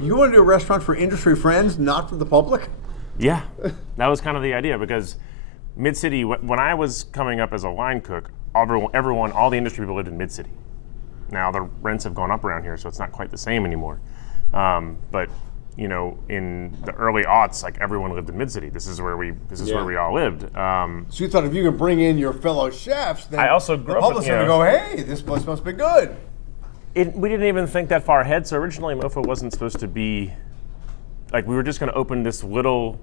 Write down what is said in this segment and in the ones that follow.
You want to do a restaurant for industry friends, not for the public? Yeah, that was kind of the idea, because Mid-City, when I was coming up as a line cook, everyone, all the industry people lived in Mid-City. Now the rents have gone up around here, so it's not quite the same anymore. But you know, in the early aughts, like everyone lived in Mid-City. This is where we all lived. So you thought if you could bring in your fellow chefs, then I also grew the up public's going to go, hey, this place must be good. We didn't even think that far ahead. So originally, Mopho wasn't supposed to be, like, we were just going to open this little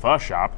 pho shop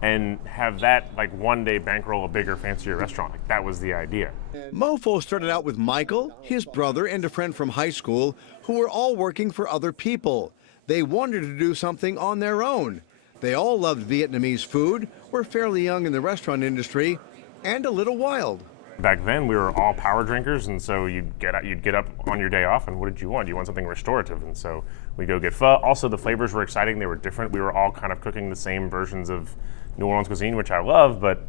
and have that, like, one day bankroll a bigger, fancier restaurant. Like, that was the idea. Mopho started out with Michael, his brother, and a friend from high school who were all working for other people. They wanted to do something on their own. They all loved Vietnamese food, were fairly young in the restaurant industry, and a little wild. Back then, we were all power drinkers, and so you'd get up on your day off, and what did you want? You want something restorative, and so we go get pho. Also, the flavors were exciting; they were different. We were all kind of cooking the same versions of New Orleans cuisine, which I love, but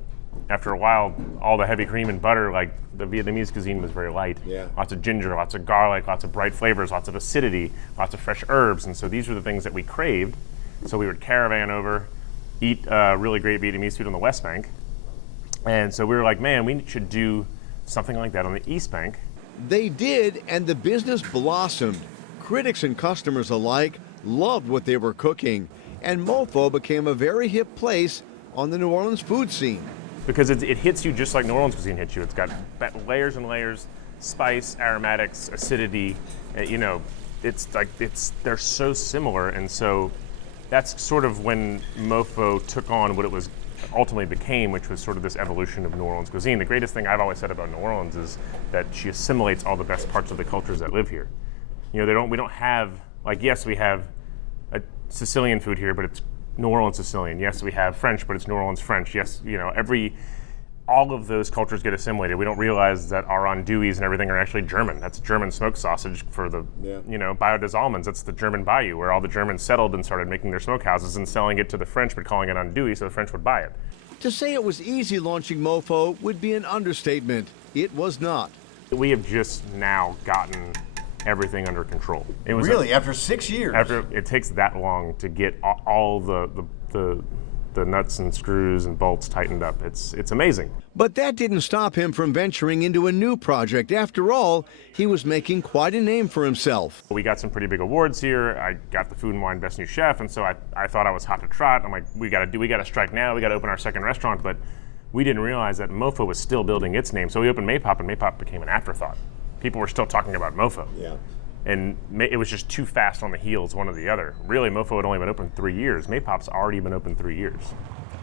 after a while, all the heavy cream and butter, like the Vietnamese cuisine was very light. Yeah. Lots of ginger, lots of garlic, lots of bright flavors, lots of acidity, lots of fresh herbs, and so these were the things that we craved. So we would caravan over, eat really great Vietnamese food on the West Bank, and so we were like, man, we should do something like that on the East Bank. They did, and the business blossomed. Critics and customers alike loved what they were cooking, and Mopho became a very hip place on the New Orleans food scene. Because it hits you just like New Orleans cuisine hits you. It's got layers and layers, spice, aromatics, acidity. You know, they're so similar, and so that's sort of when Mopho took on what it was ultimately became, which was sort of this evolution of New Orleans cuisine. The greatest thing I've always said about New Orleans is that she assimilates all the best parts of the cultures that live here. You know, we don't have, like, yes, we have a Sicilian food here, but it's New Orleans Sicilian. Yes, we have French, but it's New Orleans French. Yes, you know, all of those cultures get assimilated. We don't realize that our andouilles and everything are actually German. That's German smoked sausage for the, you know, Bayou des Almonds. That's the German bayou, where all the Germans settled and started making their smokehouses and selling it to the French, but calling it andouille so the French would buy it. To say it was easy launching Mopho would be an understatement. It was not. We have just now gotten everything under control. It was Really, after 6 years? After it takes that long to get all the nuts and screws and bolts tightened up. It's amazing. But that didn't stop him from venturing into a new project. After all, he was making quite a name for himself. We got some pretty big awards here. I got the Food and Wine Best New Chef, and so I thought I was hot to trot. I'm like, we got to strike now. We got to open our second restaurant, but we didn't realize that Mopho was still building its name. So we opened Maypop, and Maypop became an afterthought. People were still talking about Mopho. Yeah. And it was just too fast on the heels, one or the other. Really, Mopho had only been open 3 years. Maypop's already been open 3 years.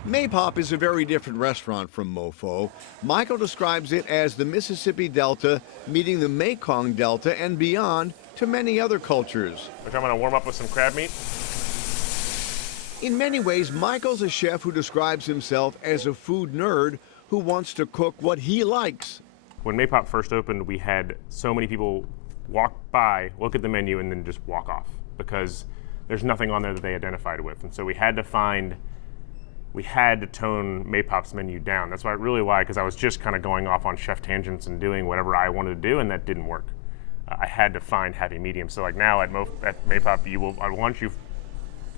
Maypop is a very different restaurant from Mopho. Michael describes it as the Mississippi Delta meeting the Mekong Delta and beyond to many other cultures. Which I'm going to warm up with some crab meat. In many ways, Michael's a chef who describes himself as a food nerd who wants to cook what he likes. When Maypop first opened, we had so many people walk by, look at the menu, and then just walk off because there's nothing on there that they identified with. And so we had to tone Maypop's menu down. That's why, because I was just kind of going off on chef tangents and doing whatever I wanted to do, and that didn't work. I had to find happy medium. So like now at Maypop, at lunch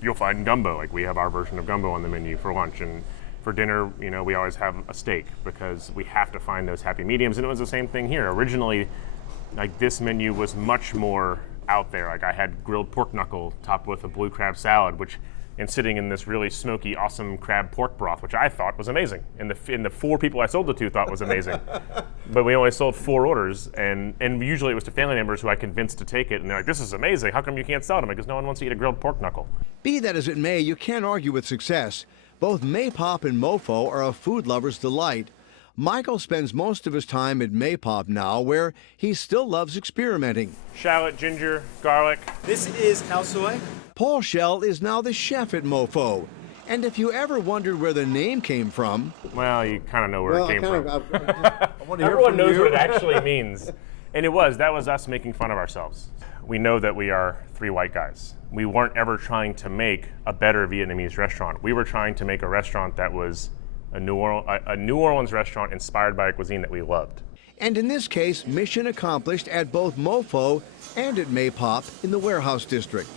you'll find gumbo. Like we have our version of gumbo on the menu for lunch, and for dinner, you know, we always have a steak because we have to find those happy mediums. And it was the same thing here. Originally, like this menu was much more out there. Like I had grilled pork knuckle topped with a blue crab salad, and sitting in this really smoky, awesome crab pork broth, which I thought was amazing. And the 4 people I sold it to thought was amazing. But we only sold 4 orders, and usually it was to family members who I convinced to take it, and they're like, this is amazing, how come you can't sell it? I'm like, because no one wants to eat a grilled pork knuckle. Be that as it may, you can't argue with success. Both Maypop and Mopho are a food lover's delight. Michael spends most of his time at Maypop now, where he still loves experimenting. Shallot, ginger, garlic. This is cow soy. Paul Schell is now the chef at Mopho. And if you ever wondered where the name came from... Well, you kind of know where it came from. I want to hear Everyone from knows you. what it actually means. And that was us making fun of ourselves. We know that we are 3 white guys. We weren't ever trying to make a better Vietnamese restaurant. We were trying to make a restaurant that was a New Orleans restaurant inspired by a cuisine that we loved. And in this case, mission accomplished at both Mopho and at Maypop in the warehouse district.